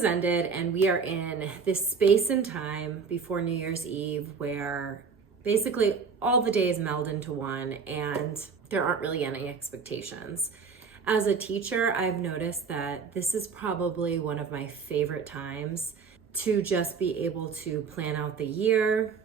has ended and we are in this space and time before New Year's Eve where basically all the days meld into one and there aren't really any expectations. As a teacher, I've noticed that this is probably one of my favorite times to just be able to plan out the year,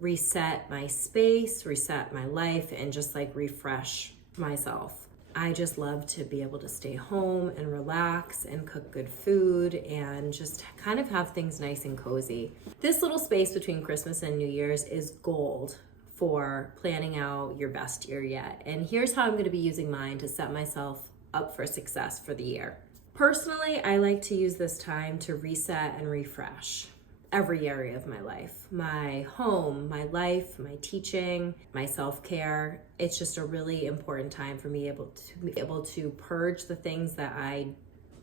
reset my space, reset my life, and just like refresh myself. I just love to be able to stay home and relax and cook good food and just kind of have things nice and cozy. This little space between Christmas and New Year's is gold for planning out your best year yet. And here's how I'm going to be using mine to set myself up for success for the year. Personally, I like to use this time to reset and refresh every area of my life. My home, my life, my teaching, my self-care. It's just a really important time for me to be able to purge the things that I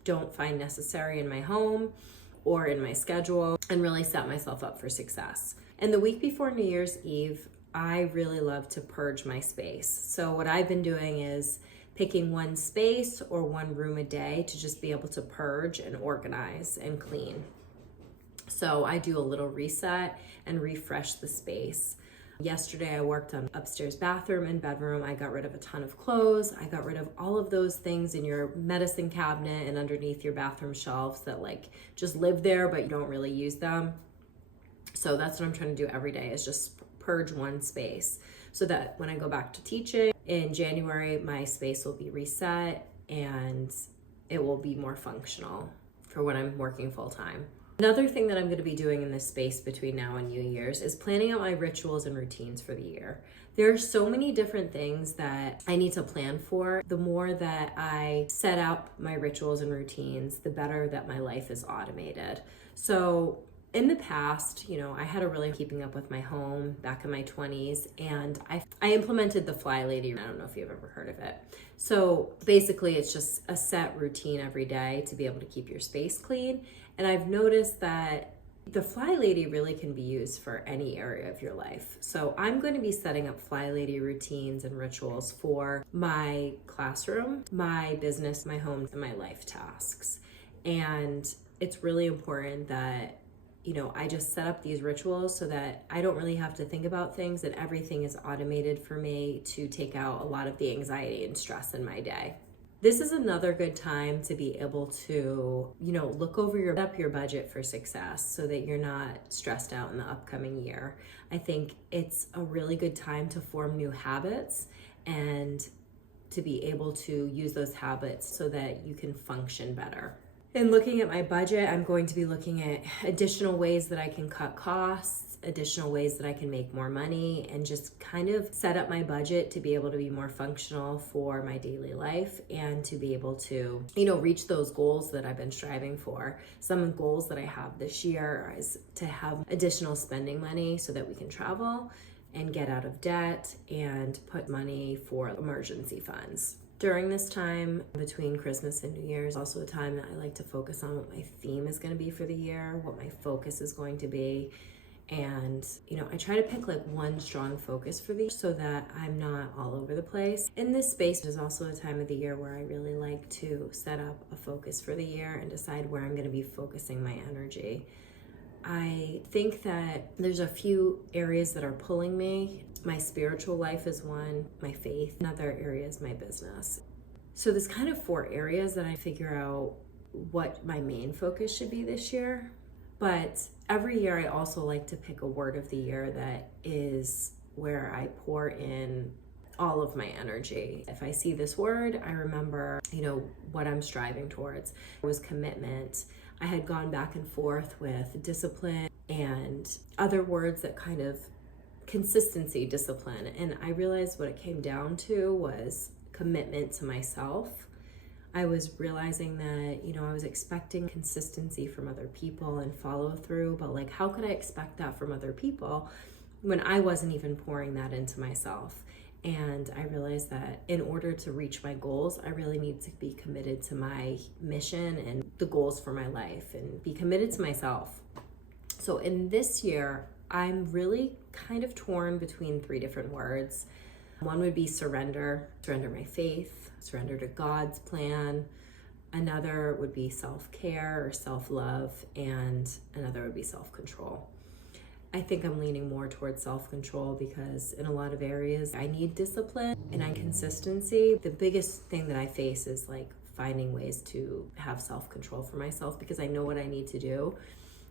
don't find necessary in my home or in my schedule and really set myself up for success. And the week before New Year's Eve, I really love to purge my space. So what I've been doing is picking one space or one room a day to just be able to purge and organize and clean. So I do a little reset and refresh the space. Yesterday I worked on upstairs bathroom and bedroom. I got rid of a ton of clothes. I got rid of all of those things in your medicine cabinet and underneath your bathroom shelves that like just live there but you don't really use them. So that's what I'm trying to do every day, is just purge one space so that when I go back to teaching in January, my space will be reset and it will be more functional for when I'm working full time. Another thing that I'm going to be doing in this space between now and New Year's is planning out my rituals and routines for the year. There are so many different things that I need to plan for. The more that I set up my rituals and routines, the better that my life is automated. So in the past, I had a really keeping up with my home back in my 20s, and I implemented the Fly Lady. I don't know if you've ever heard of it. So basically it's just a set routine every day to be able to keep your space clean. And I've noticed that the Fly Lady really can be used for any area of your life. So I'm going to be setting up Fly Lady routines and rituals for my classroom, my business, my home, and my life tasks. And it's really important that I just set up these rituals so that I don't really have to think about things and everything is automated for me to take out a lot of the anxiety and stress in my day. This is another good time to be able to, look over your budget for success so that you're not stressed out in the upcoming year. I think it's a really good time to form new habits and to be able to use those habits so that you can function better. In looking at my budget, I'm going to be looking at additional ways that I can cut costs, additional ways that I can make more money, and just kind of set up my budget to be able to be more functional for my daily life and to be able to, reach those goals that I've been striving for. Some goals that I have this year is to have additional spending money so that we can travel and get out of debt and put money for emergency funds. During this time between Christmas and New Year's, also a time that I like to focus on what my theme is going to be for the year, what my focus is going to be. And, I try to pick like one strong focus for the year so that I'm not all over the place. In this space is also a time of the year where I really like to set up a focus for the year and decide where I'm going to be focusing my energy. I think that there's a few areas that are pulling me. My spiritual life is one, my faith, another area is my business. So there's kind of 4 areas that I figure out what my main focus should be this year. But every year I also like to pick a word of the year that is where I pour in all of my energy. If I see this word, I remember, what I'm striving towards. It was commitment. I had gone back and forth with discipline and other words that kind of consistency, discipline. And I realized what it came down to was commitment to myself. I was realizing that, I was expecting consistency from other people and follow through, but like, how could I expect that from other people when I wasn't even pouring that into myself? And I realized that in order to reach my goals, I really need to be committed to my mission and the goals for my life and be committed to myself. So in this year, I'm really kind of torn between 3 different words. One would be surrender my faith, surrender to God's plan, Another would be self-care or self-love, and another would be self-control. I think I'm leaning more towards self-control because in a lot of areas I need discipline and consistency. The biggest thing that I face is like finding ways to have self-control for myself, because I know what I need to do,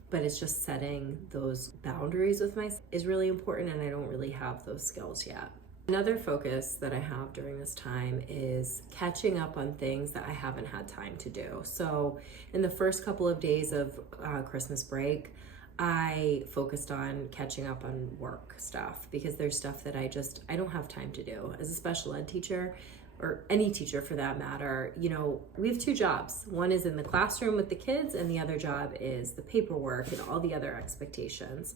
but it's just setting those boundaries with myself is really important, and I don't really have those skills yet. Another focus that I have during this time is catching up on things that I haven't had time to do. So in the first couple of days of Christmas break, I focused on catching up on work stuff, because there's stuff that I don't have time to do. As a special ed teacher, or any teacher for that matter, we have two jobs. One is in the classroom with the kids, and the other job is the paperwork and all the other expectations.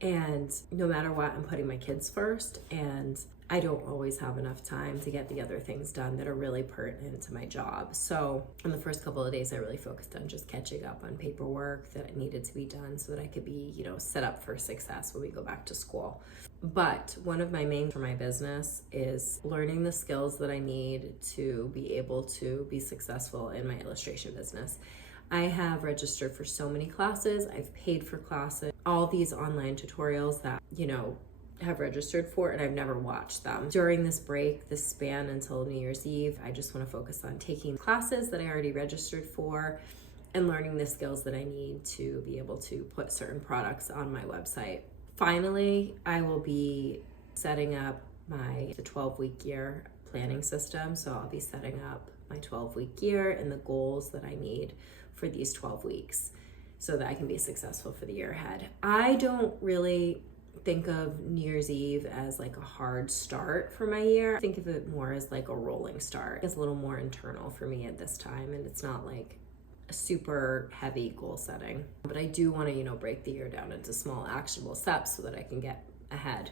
And no matter what, I'm putting my kids first, and I don't always have enough time to get the other things done that are really pertinent to my job. So in the first couple of days, I really focused on just catching up on paperwork that needed to be done so that I could be, set up for success when we go back to school. But one of my main for my business is learning the skills that I need to be able to be successful in my illustration business. I have registered for so many classes. I've paid for classes, all these online tutorials that, have registered for, and I've never watched them. During this break, this span until New Year's Eve, I just want to focus on taking classes that I already registered for and learning the skills that I need to be able to put certain products on my website. Finally, I will be setting up the 12-week year planning system. So I'll be setting up my 12-week year and the goals that I need for these 12 weeks so that I can be successful for the year ahead. I don't really think of New Year's Eve as like a hard start for my year. I think of it more as like a rolling start. It's a little more internal for me at this time, and it's not like a super heavy goal setting. But I do want to, break the year down into small actionable steps so that I can get ahead.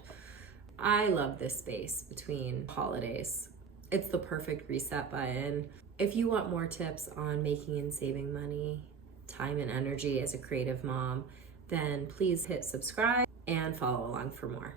I love this space between holidays. It's the perfect reset button. If you want more tips on making and saving money, time and energy as a creative mom, then please hit subscribe and follow along for more.